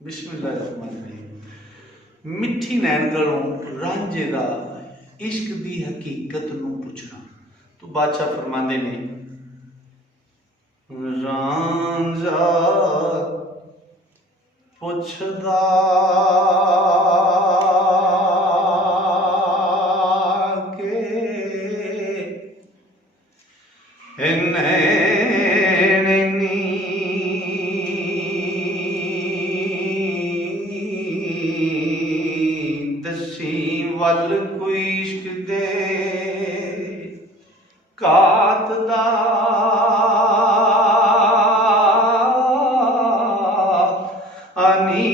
बिस्मिल्लाहिर्रहमानिर्रहीम। मिठी नैन गलों रांझे दा इश्क दी हकीकत नूं पुछना। तो बादशाह फरमांदे ने, रांझा पुछदा के दसी वल कोई इश्क दे कात दा आनी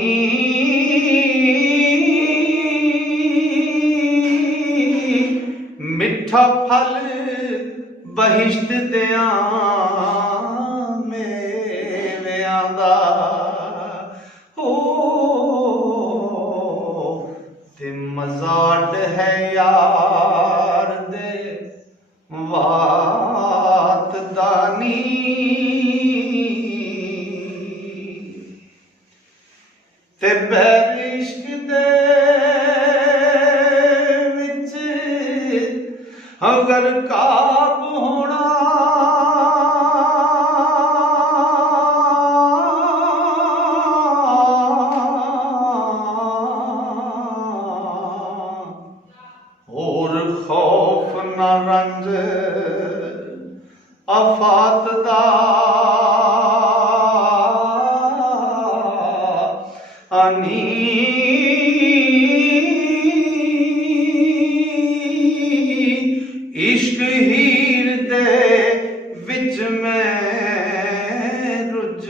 मिठा फल बहिश्त दिया मेवेआं दा ते मजाड है यार दे वात दानी ते बैर इश्क दे विच अगर काब होना और खौफ न रंज आफात दा आनी इश्क हीर दे विच मैं रुझ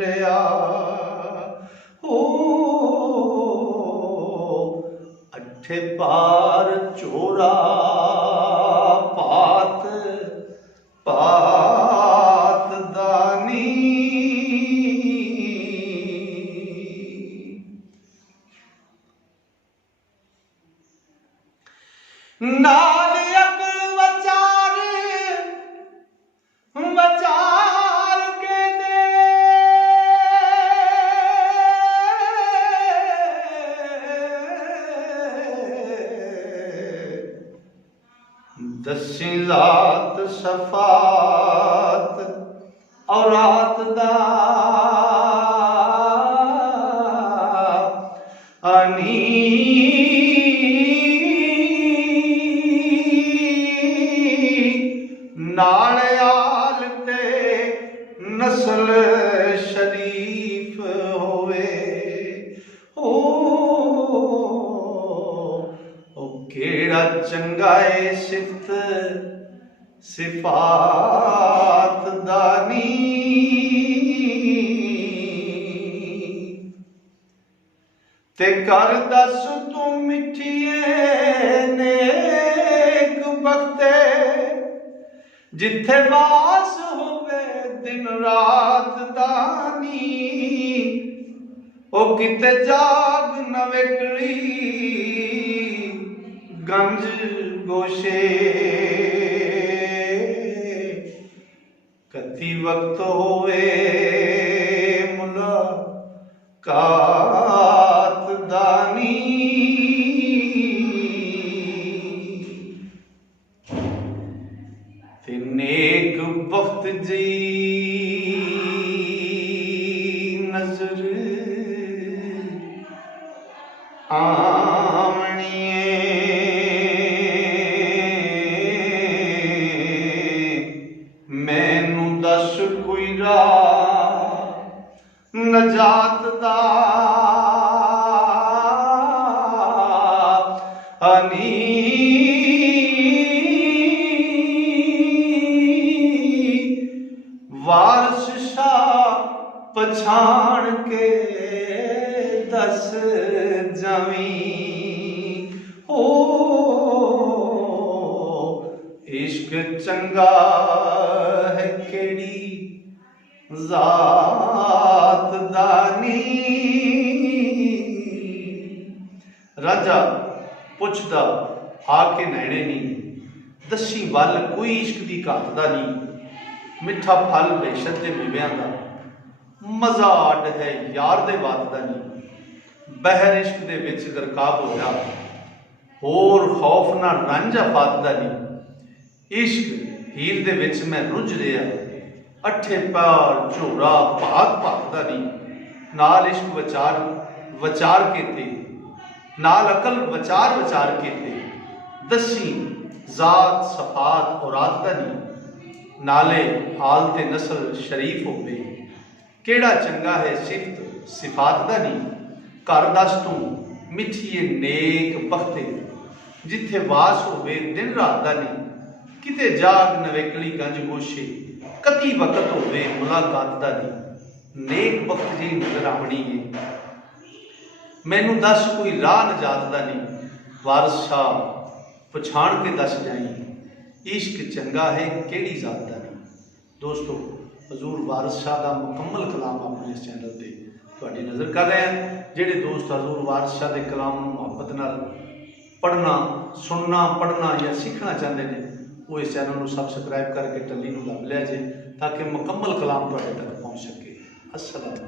रहा अठे पार चोरा पात पात दानी नाल अकल वचार वचार के दे दसी जात शफात औरात दा आनी नाल ते नस्ल शरीफ होवे ओ केड़ा चंगा है सिफत सिफात दानी ते कर दस तू मिठिए नेक बख्ते जिथे वास होवे दिन रात दानी ओ किते जाग न वेकड़ी गंज गोशे कति वक्त होवे मुलाकात दानी ते नेक वक्त जी नजर आमणिए मैनू दस कोई राह नजात दा आनी वारस शाह पछाण के दस जमी इश्क चंगा है केड़ी जात दानी राजा पुछदा आके नैणे नी दसी वल कोई इश्क दी घात दा नहीं मिठा फल बेशत दे मेवेआं दा ਮਜ਼ਾ ਅੱਡ ਹੈ ਯਾਰ ਦੇ ਬਾਤ ਦਾ ਨਹੀਂ। ਬਹਿਰ ਇਸ਼ਕ ਦੇ ਵਿੱਚ ਗਰਕਾਬ ਹੋਇਆ, ਹੋਰ ਖੌਫ ਨਾ ਰਾਂਝਾ ਫਾਤ ਦਾ ਨਹੀਂ। ਇਸ਼ਕ ਹੀਰ ਦੇ ਵਿੱਚ ਮੈਂ ਰੁੱਝ ਰਿਹਾ, ਅੱਠੇ ਪੈਰ ਝੋਰਾ ਭਾਗ ਭਾਗਦਾ ਨਹੀਂ। ਨਾਲ ਇਸ਼ਕ ਵਿਚਾਰ ਕੀਤੇ, ਨਾਲ ਅਕਲ ਵਿਚਾਰ ਕੀਤੇ। ਦਸੀ ਜ਼ਾਤ ਸਫਾਤ ਔਰਾਤ ਦਾ ਨਹੀਂ। ਨਾਲੇ ਹਾਲ ਤੇ ਨਸਲ ਸ਼ਰੀਫ ਹੋਵੇ, ਕਿਹੜਾ ਚੰਗਾ ਹੈ ਸਿਫਤ ਸਿਫਾਤ ਦਾ ਨਹੀਂ। ਘਰ ਦੱਸ ਤੂੰ ਮਿੱਠੀਏ ਨੇਕ ਬਖਤੇ, ਜਿੱਥੇ ਵਾਸ ਹੋਵੇ ਦਿਨ ਰਾਤ ਦਾ ਨਹੀਂ। ਕਿਤੇ ਜਾਗ ਨਵੇਕਲੀ ਗੰਜ ਗੋਸ਼ੇ, ਕਤੀ ਵਕਤ ਹੋਵੇ ਮੁਲਾਕਾਤ ਦਾ ਨਹੀਂ। ਨੇਕ ਬਖਤ ਜੀ ਨਜ਼ਰ ਆਵਣੀ ਹੈ, ਮੈਨੂੰ ਦੱਸ ਕੋਈ ਰਾਹ ਨਜਾਤ ਦਾ ਨਹੀਂ। ਵਾਰਿਸ ਸ਼ਾਹ ਪਛਾਣ ਕੇ ਦੱਸ ਜਾਈ, ਇਸ਼ਕ ਚੰਗਾ ਹੈ ਕਿਹੜੀ ਜ਼ਾਤ ਦਾ ਨਹੀਂ। ਦੋਸਤੋ, ਹਜ਼ੂਰ ਵਾਰਿਸ ਸ਼ਾਹ ਦਾ ਮੁਕੰਮਲ ਕਲਾਮ ਆਪਣੇ ਇਸ ਚੈਨਲ ਤੇ ਤੁਹਾਡੀ ਨਜ਼ਰ ਕਰ ਰਹੇ ਹਨ। ਜਿਹੜੇ ਦੋਸਤ ਹਜ਼ੂਰ ਵਾਰਿਸ ਸ਼ਾਹ ਦੇ ਕਲਾਮ ਨੂੰ ਮੁਹੱਬਤ ਨਾਲ ਪੜ੍ਹਨਾ, ਸੁਣਨਾ, ਪੜ੍ਹਨਾ ਜਾਂ ਸਿੱਖਣਾ ਚਾਹੁੰਦੇ ਨੇ, ਉਹ ਇਸ ਚੈਨਲ ਨੂੰ ਸਬਸਕ੍ਰਾਈਬ ਕਰਕੇ ਟੱਲੀ ਨੂੰ ਦੱਬ ਲਿਆ ਜੇ, ਤਾਂ ਕਿ ਮੁਕੰਮਲ ਕਲਾਮ ਤੁਹਾਡੇ ਤੱਕ ਪਹੁੰਚ ਸਕੇ। ਅਸਲਾਮ।